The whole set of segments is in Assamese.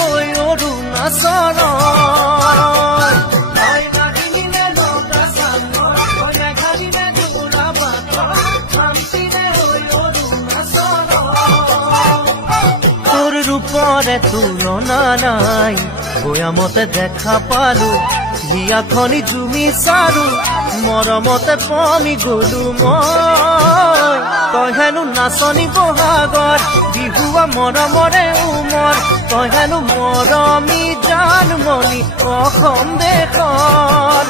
হৈ অৰুণাচল তই নাহিলে নটা চানৰ তই নাঘালিলে জোৰা বাটৰ শান্তিৰে হৈ অৰুণাচল তোৰ ৰূপৰে তুলনা নাই বয়ামতে দেখা পালো হিয়া খনি জুমি চাৰো মৰমতে পমি গলো মই তই হেনো নাচনি বহাগৰ বিহুৱা মৰমৰে উমৰ তই হেনো মৰমী জানমণি অসম দেশৰ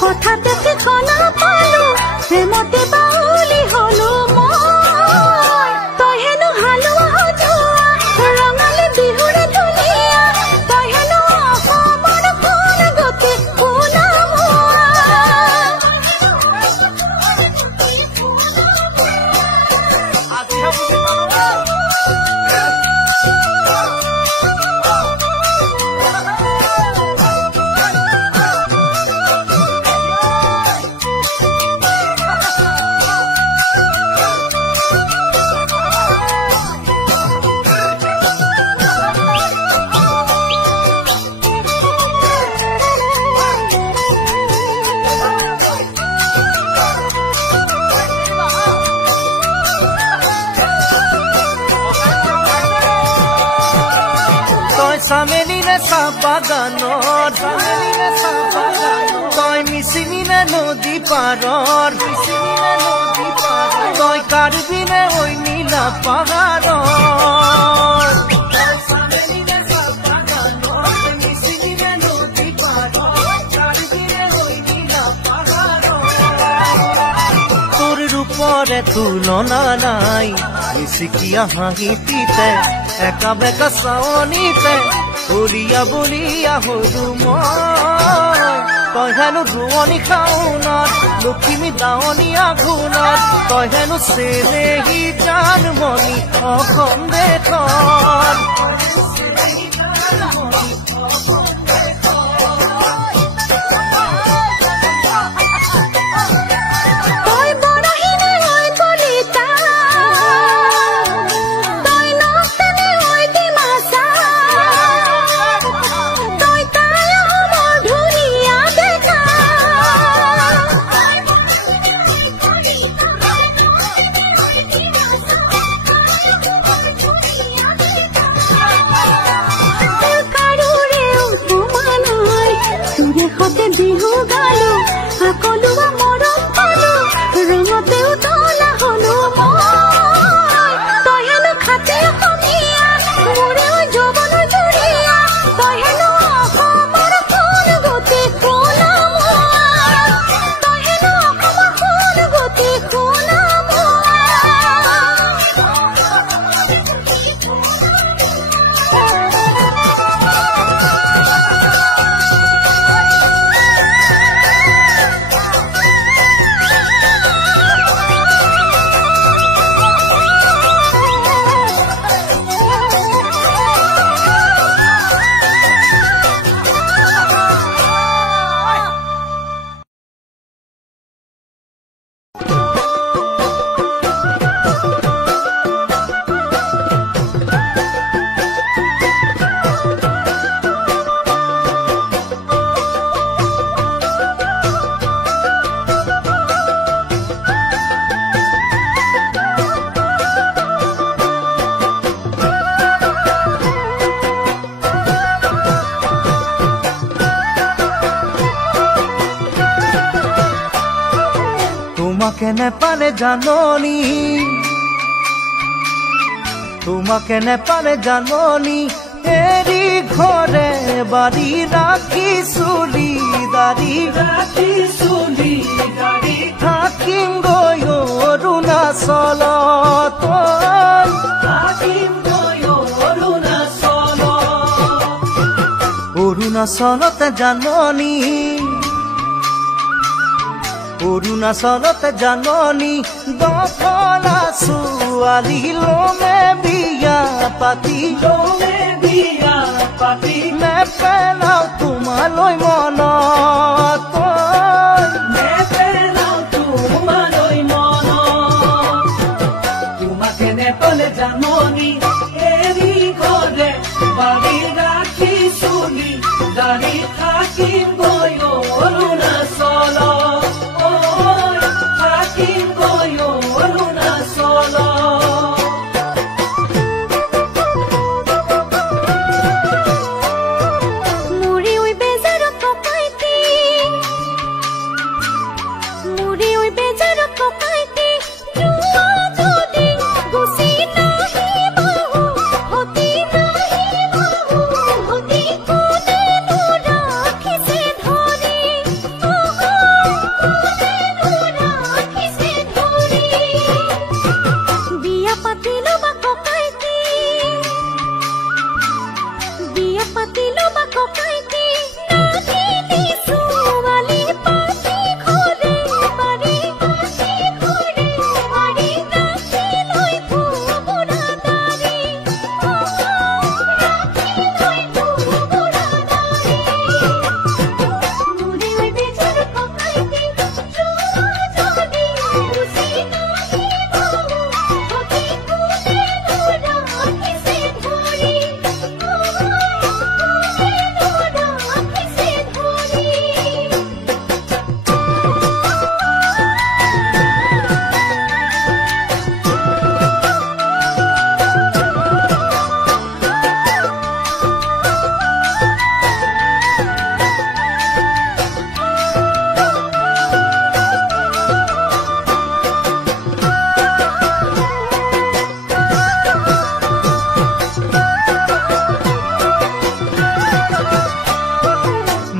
কথাতে ঠিকনা পালো প্ৰেমতে বাউলি হলো মই তই হেনো হালোৱা হজোৱা ৰঙালী বিহুৰে ধুনীয়া তই হেনো অসমৰ কোন গতি চামেলিলে চাহবাগানৰ তই মিচিমিলে নদী পাৰৰ তই কাৰ্বিলে ঐ নীলা পাহাৰৰ তোৰ ৰূপৰে তুলনা নাই মিচিকিয়া হাঁহিতে একা বেকা চাৱনিতে উলিয়া বুলিয়া হলো মই তই হেনো ধুৱনি খাওনত লখিমী দাৱনী আঘোণত তই হেনো চেনেহী জানমণি অসম দেশৰ বিহু গালো সকলোৱা মৰম পালো ৰঙতে উতলা হলো মই তই হেনো খাতে অসমীয়া মোৰে যৌৱন জুৰিয়া তই হেনো অসমৰ কোন গতি কোনা তই হেনো অসমৰ কোন গতি কোনা তোমাকে নেপালে জাননী তোমাকে নেপালে জাননী এৰি ঘৰে বাৰী ৰাখি চুলি দাৰি থাকিম গৈ অৰুণাচলত অৰুণাচলতে জাননী অৰুণাচলতে জাননী দফলা ছোৱালী লমে বিয়া পাতি নেপেলাও তোমালৈ মনত তোমাকে নেপালে জাননী এৰি ঘৰে বাৰী ৰাখি চুলি দাৰি থাকিম গৈ অৰুণাচল থাকিম গৈ অৰুণাচল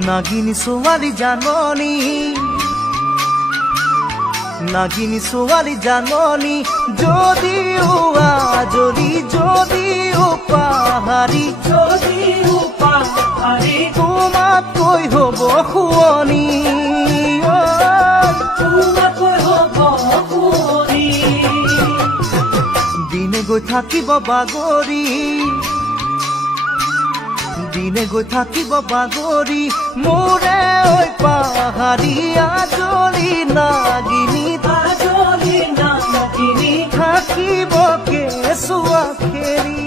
নাগিনী ছোৱালী জাননী নাগিনী ছোৱালী জাননী যদিও আজৰি যদিও পাহাৰী তোমাতকৈ হ'ব শুৱনি দিনে গৈ থাকিব বাগৰি দিনে গৈ থাকিব বাগৰি মোৰে ঐ পাহাৰী আজৰি নাগিনী থাকিব কেঁচুৱা খেৰি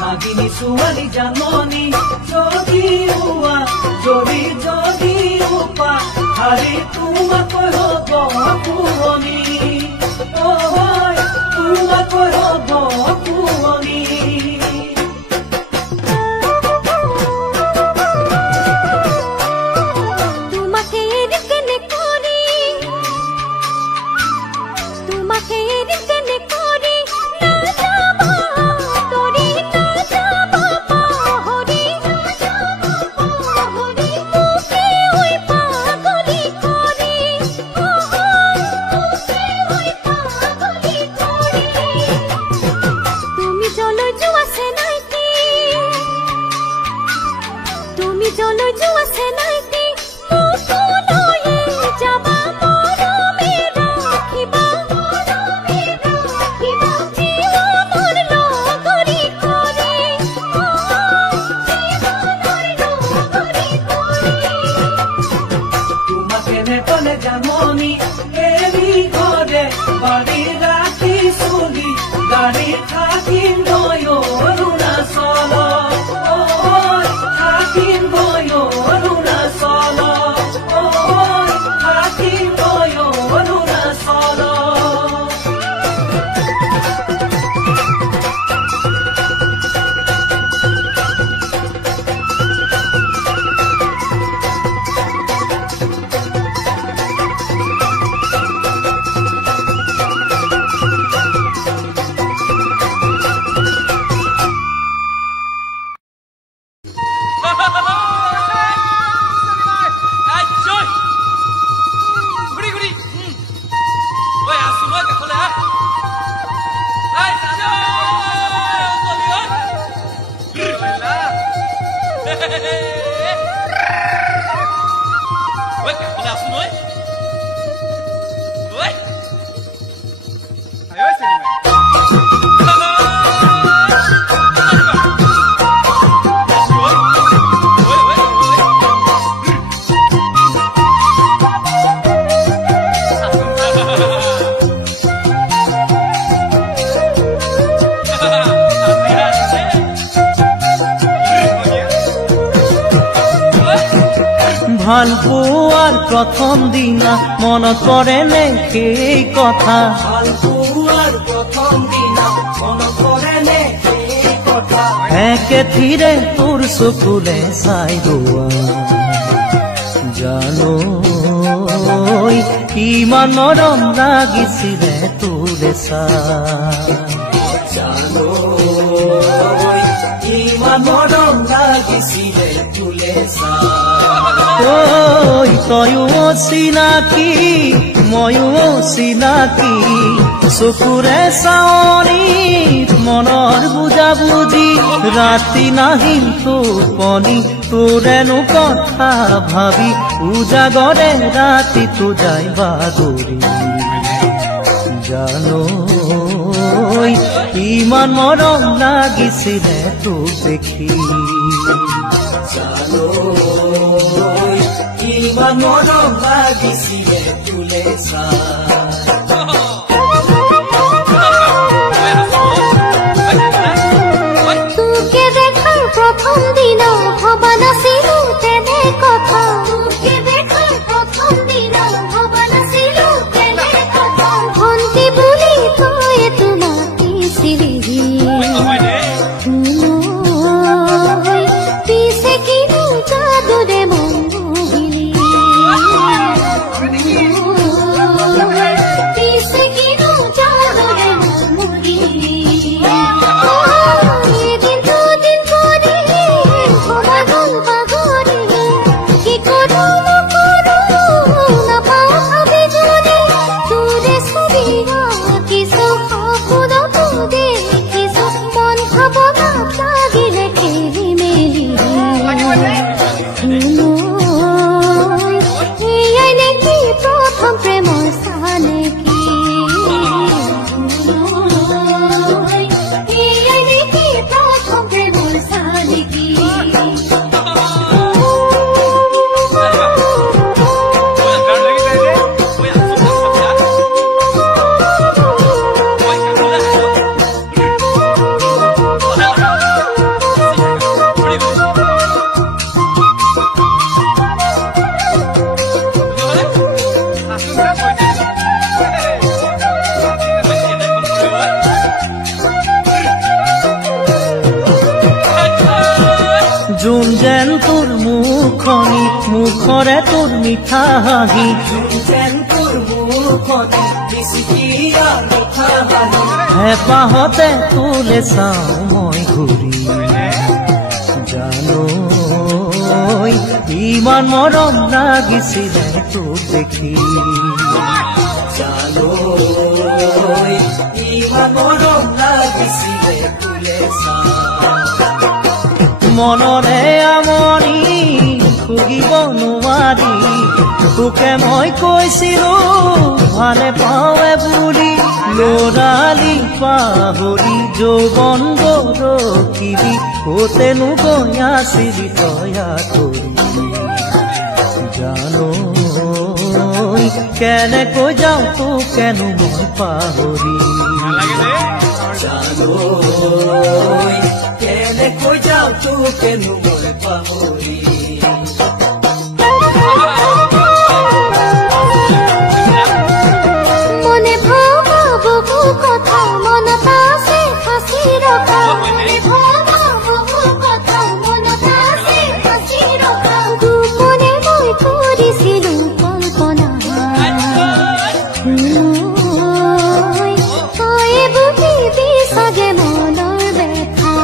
নাগিনী ছোৱালী জাননী যদিও পাহাৰী তোমাকৈ হ'ব শুৱনি তোমাকৈ হ'ব শুৱনি জাননী এৰি ঘৰে বাৰী ৰাখি চুলি দাৰি থাকিম গৈ অৰুণাচল থাকিম গৈ অৰুণাচল থাকিম গৈ অৰুণাচল ভাল পোৱাৰ প্ৰথম দিনা মনত পৰেনে সেই কথা ভাল পোৱাৰ প্ৰথম দিনা মনত পৰেনে সেই কথা একেথিৰে তোৰ চকুৰে চাই ৰোৱা জানো কিমান মৰম লাগিছিলে তোৰে জানো ইমান মৰম লাগিছিলে তোলে তয়ো চিনাকি ময়ো চিনাকি চকুৰে চাৱনি মনৰ বুজা বুজি ৰাতি নাহিম টোপনি তোৰেনো কথা ভাবি উজাগৰে ৰাতিটো যাই বাগৰি জানো ইমান মৰম লাগিছিলে তোক দেখি জানো ইমান মৰম লাগিছিলে তোলে তোকে দেখাৰ প্ৰথম দিনা ভবা নাছিলো তেনে কথা তোকে দেখাৰ প্ৰথম দিনা ভবা নাছিলো তেনে কথা ভন্তি বুলি তই তোমাতিছিলি পিছে কিনো যাদুৰে মন মোহিলি পিছে কিনো যাদুৰে মন মোহিলি এদিন দুদিন কৰি সময় গল বাগৰি কি কৰো নকৰো নাপাওঁ ভাবি যদি তোৰে ছবি আঁকিছো সপোনতো দেখিছো মন ভাৱনাত লাগিলে খেলি মেলি এয়াই নেকি প্ৰথম প্ৰেমৰ চানেকি এয়াই নেকি প্ৰথম প্ৰেমৰ চানেকি যোন যেন তোৰ মুখনি মুখৰে তোৰ মিঠা হাঁহি যেন তোৰ মুখত বিচিকিয়া কথা হেঁপাহতে তোলে চাওঁ মই ঘূৰি জানো ইমান মৰম লাগিছিলে তোক দেখি জানো ইমান মৰম লাগিছিলে তোলে মনৰে আমনি খুগিব নোৱাৰি তোকে মই কৈছিলো ভালে পাৱে বুলি লৰালি পাহৰি যৌৱন গৰকিবি কতেনো গৈ আছিলি তয়া কৰি জানো কেনেকৈ যাওঁ তোকেনো মই পাহৰি জানো কেনেকৈ যাওঁ তোকেনো মই পাহৰি মনে ভাবা বহু কথা মনত আছে সাঁচি ৰখা মনে ভাবা বহু কথা মনত আছে সাঁচি ৰখা গোপনে মই কৰিছিলো কল্পনা তই বুজিবি চাগে মনৰ ব্যথা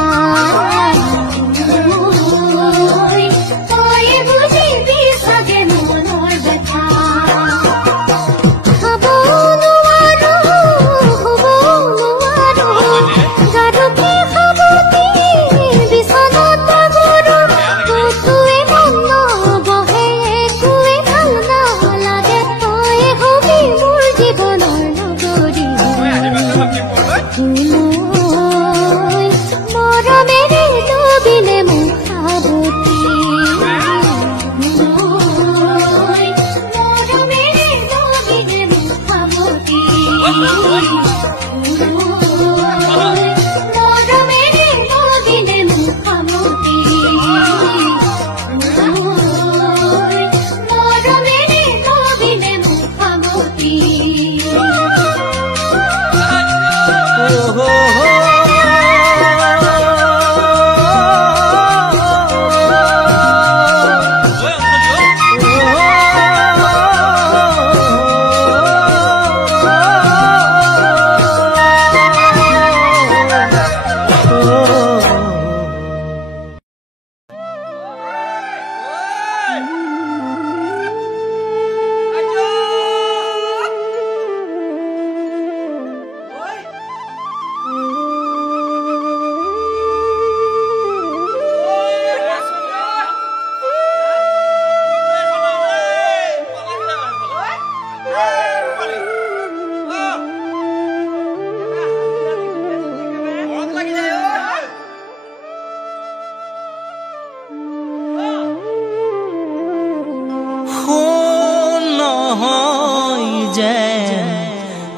নহয় যে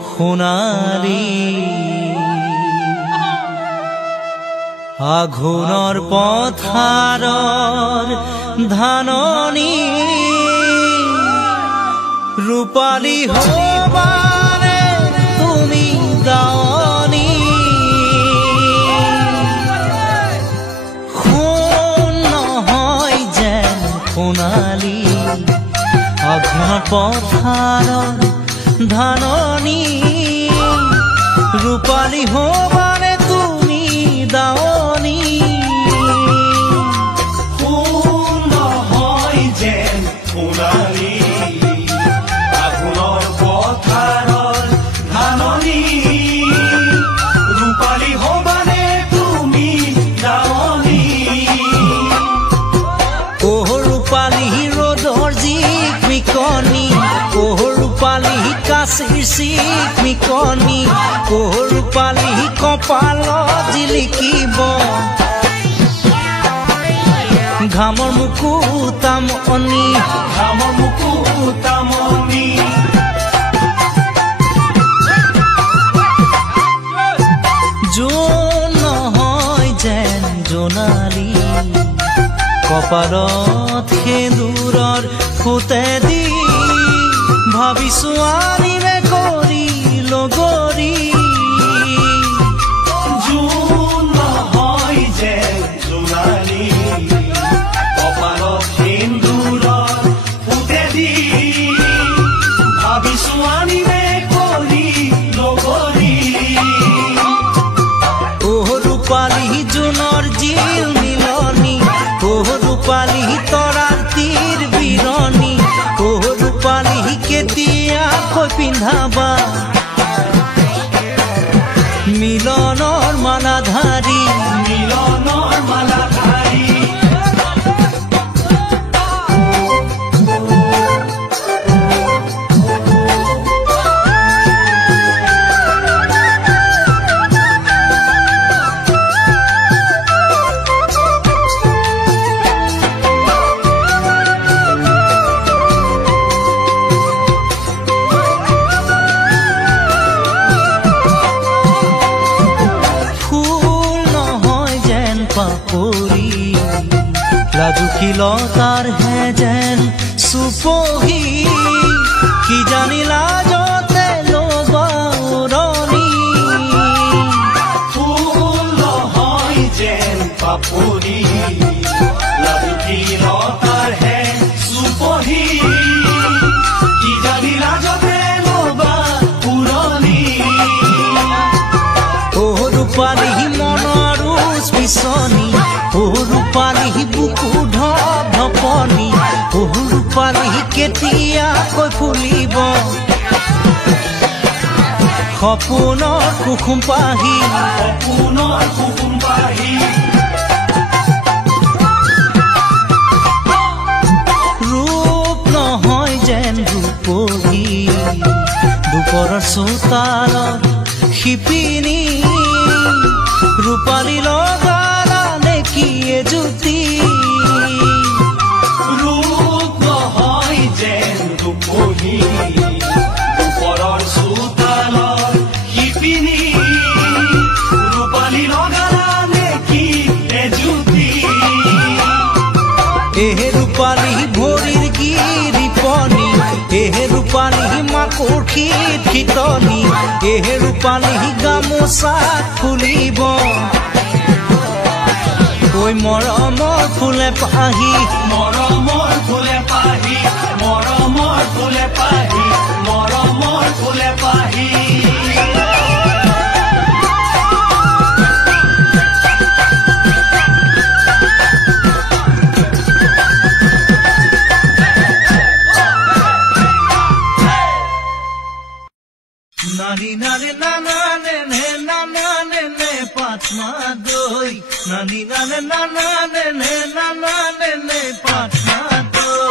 সোণালী আঘোণৰ পথাৰৰ ধাননি ৰূপালী হবানে তুমি দাৱনী সোণ নহয় যেন সোণালী আঘোণৰ পথাৰৰ ধাননি ৰূপালী হবানে তুমি দাৱনী সোণ নহয় যেন সোণালী আঘোণৰ পথাৰৰ ধাননি ৰূপালী হবানে তুমি দাৱনী ৰূপালী ৰ'দৰ জিকমিকনি ৰূপালী কাচিৰ চিকমিকনি ৰূপালী কপালত জিলিকিব ঘামৰ মুকুতামনি ঘামৰ মুকুতামনি জোন নহয় যেন জোনালী কপালত সেন্দুৰৰ ফুটে দি ভাবিছো আনিমে কৰি লগৰী জোন নহয় যেন জোনালী কপালত সেন্দুৰৰ ফুটে দি ভাবিছো আনিমে কৰি লগৰী ৰূপালী জোনৰ জিল মিলনি ৰূপালী তৰাৰ তীৰ বিৰণি ৰূপালী কেতিয়াকৈ পিন্ধাবা মিলনৰ মালাধাৰী মিলনৰ মালাধাৰী পাপৰি লাজুকীলতাৰ হে যেন চুপহি কি জানি লাজতে ল'বা উৰণি ফুল নহয় যেন পাপৰি লাজুকীলতাৰ হে চুপহি কি জানি লাজতে ল'বা উৰণি ৰূপালী মনৰ পিছনি ৰূপালী বুকু ঢপ ঢপনি ৰূপালী কেতিয়াকৈ ফুলিব সপোনৰ কুসুম পাহি সপোনৰ কুসুম পাহি ৰূপ নহয় যেন ৰূপহী দুপৰৰ চোতালত শিপিনী ৰূপালী লগালা নেকি এজুতি ৰূপ নহয় যেন ৰূপহী দুপৰৰ চোতালত শিপিনী ৰূপালী লগালা নেকি এজুতি ৰূপালী ভৰিৰ গিৰিপনি ৰূপালী মাকোঠিত শীতনি ৰূপালী গামোচা ফুলিব ঐ মৰমৰ ফুলে পাহি মৰমৰ ফুলে পাহি মৰমৰ ফুলে পাহি মৰমৰ ফুলে পাহি নানি নানি নানানে নে নানানে নে পাটনা দই নানি নানি নানানে নে নানানে নে পাটনা দই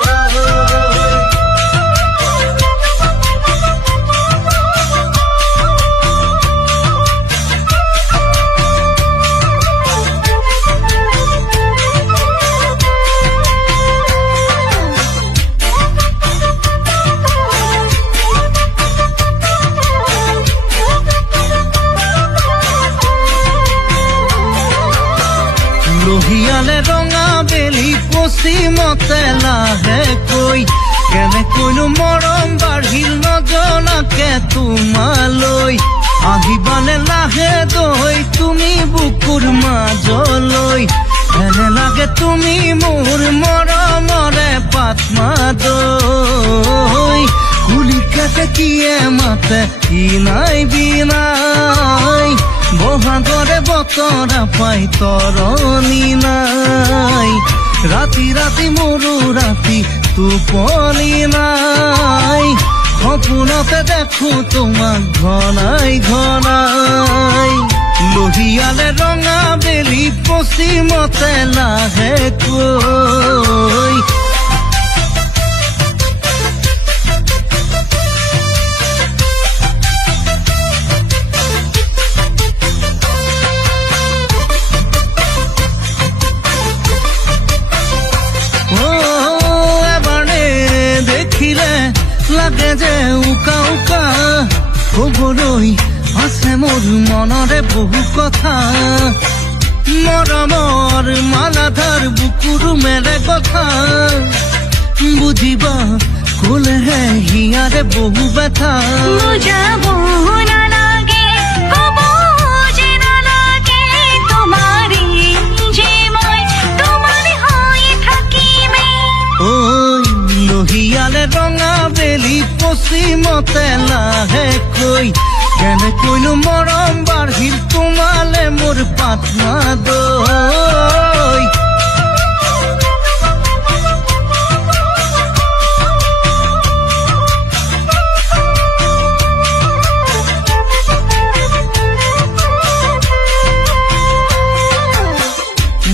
কেনেকৈনো মৰম বাঢ়িল নজনাকে তোমালৈ আহিবানে লাহে দৈ তুমি বুকুৰ মাজলৈ এনে লাগে তুমি মোৰ মৰমৰে পাত্মা দৈ কুলিকাতে কিয়ে মাতে কি নাই বিনাই বহাগৰে বতৰা পাই তৰণি নাই ৰাতি ৰাতি মোৰো ৰাতি টোপনি নাই সপোনতে দেখো তোমাক ঘনাই ঘনাই লোহিয়ালে ৰঙা বেলি পশ্চিমতে লাহেকৈ লাগে যে উকা উকা কবলৈ আছে মোৰ মনৰে বহু কথা মৰমৰ মালাধাৰ বুকুৰ মেলে কথা বুজিবা কলেহে হিয়াৰে বহু ব্যথা বুজাব নালাগে কব যে নালাগে তোমাৰে যে মই তোমাৰ হৈ থাকিমে ঐ লোহিয়ালে ৰঙা বেলি পশ্চিমতে লাহেকৈ কেনেকৈনো মৰম বাঢ়িল তোমালে মোৰ পাত্মা দৈ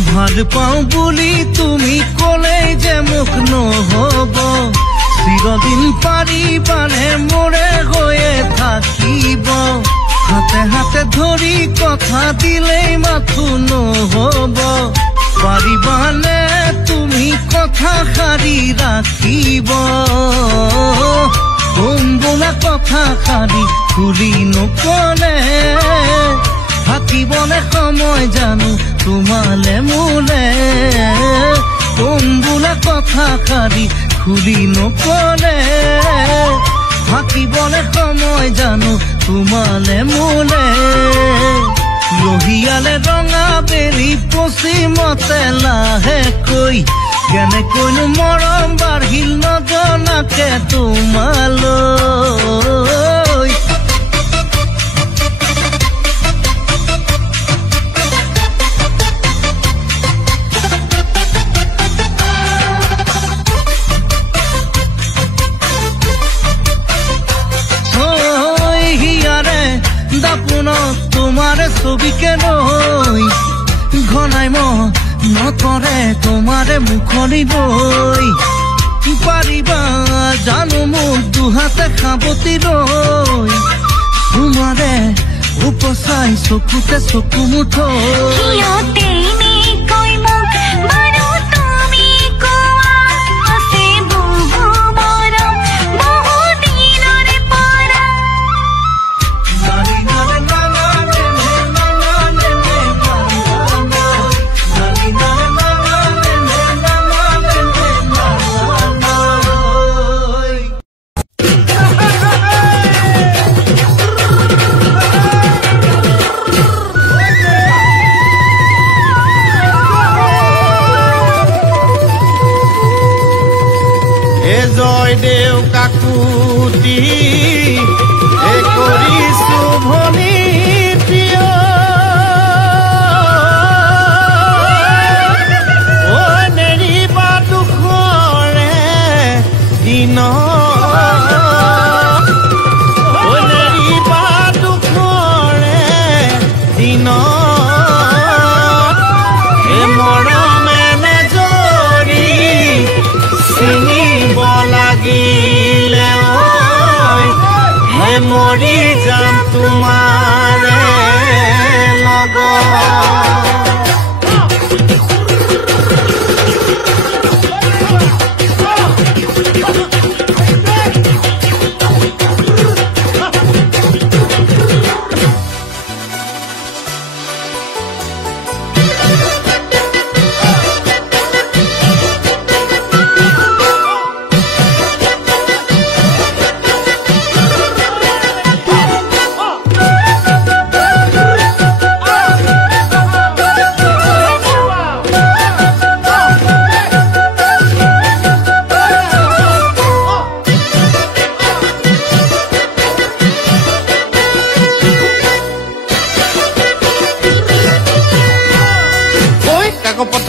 ভাল পাওঁ বুলি তুমি ক'লে যে মোক নহ'ব চিৰদিন পাৰিবানে মোৰে হৈয়ে থাকিব হাতে হাতে ধৰি কথা দিলেই মাথো নহ'ব পাৰিবানে তুমি কথা সাৰি ৰাখিব কম বোলা কথা সাৰি খুলি নকলে থাকিবনে সময় জানো তোমালে মোলে কম বোলা কথা সাৰি খুলি নকলে থাকিবনে সময় জানো তোমালে মোলে লোহিয়ালে ৰঙা বেলি পশ্চিমতে লাহেকৈ কেনেকৈনো মৰম বাঢ়িল নজনাকে তোমালৈ তোমাৰে ছবিকে লৈ ঘনাই নকৰে তোমাৰে মুখনি লৈ পাৰিবা জানো মোক দুহাতে সাৱতি লৈ তোমাৰে উপচাই চকুতে চকু মুঠৈ জয়দেউ কাকুতি কৰিছো ভনী প্ৰিয় ঐ নেৰিবা দুখৰে দিন ঐ নেৰিবা দুখৰে দিন মৰমে জৰি চিনিব লাগিলে হে মৰি যাম তোমাৰে লগত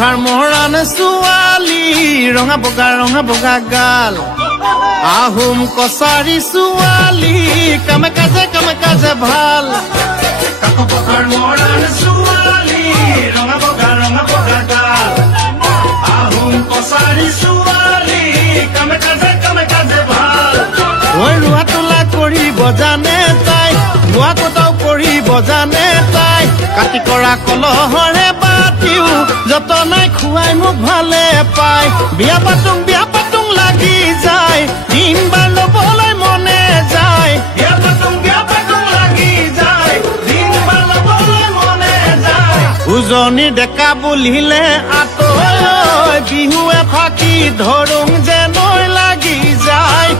পথাৰ মৰাণ ছোৱালী ৰঙা বগা গাল আহোম কছাৰী ছোৱালী কামে কাজে ভাল কাকো পথাৰ মৰাণ ছোৱালী ৰঙা বগা গাল আহোম কছাৰী ছোৱালী কামে কাজে ভাল ঐ ৰোৱা তোলা কৰিব জানে তাই ৰোৱা কটাও কৰিব জানে তাই কাটি কৰা কলহৰে বাতিও যতনাই খুৱাই মোক ভালে পায় বিয়া পাতুং লাগি যায় দিনবাৰ ল'বলৈ মনে যায় বিয়া পাতুং লাগি যায় দিনবাৰ ল'বলৈ মনে যায় উজনিৰ ডেকা বুলিলে আতৈ বিহুৱে ফাকি ধৰুং যেনৈ লাগি যায়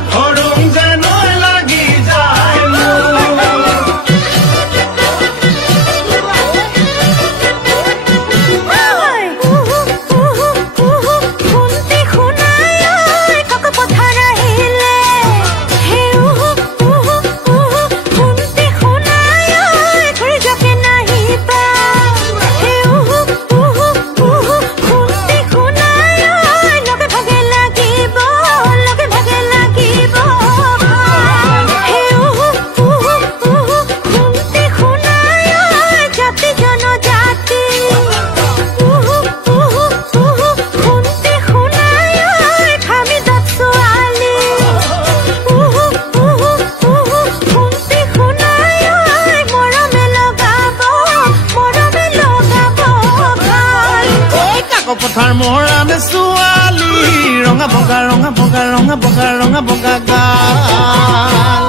পথাৰ মৰাণ ছোৱালী ৰঙা বগা গাল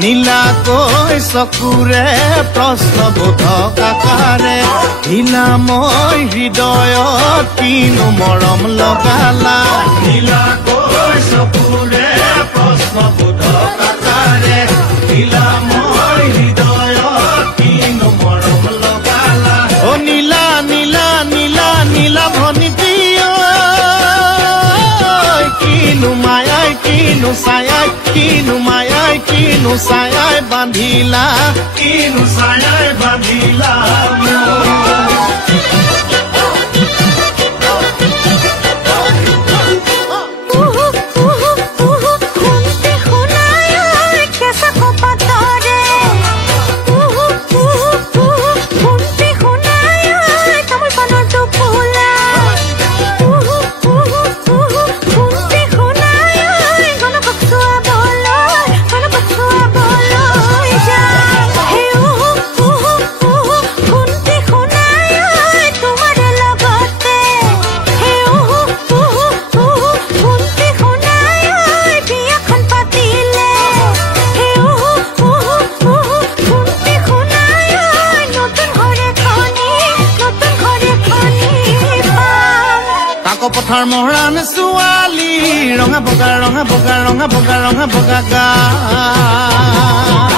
নীলাকৈ চকুৰে প্ৰশ্নবোধক আকাৰে ঢিলাময় হৃদয়ত কিনো মৰম লগালা নীলাকৈ চকুৰে প্ৰশ্নবোধক আকাৰে ঢিলাময় হৃদয়ত কিনো মৰম লগালা অ নীলা ভনী কিনো মায়াই কিনো ছায়াই কিনো ছায়াই বান্ধিলা পথাৰ মৰাণ ছোৱালী ৰঙা বগা গাল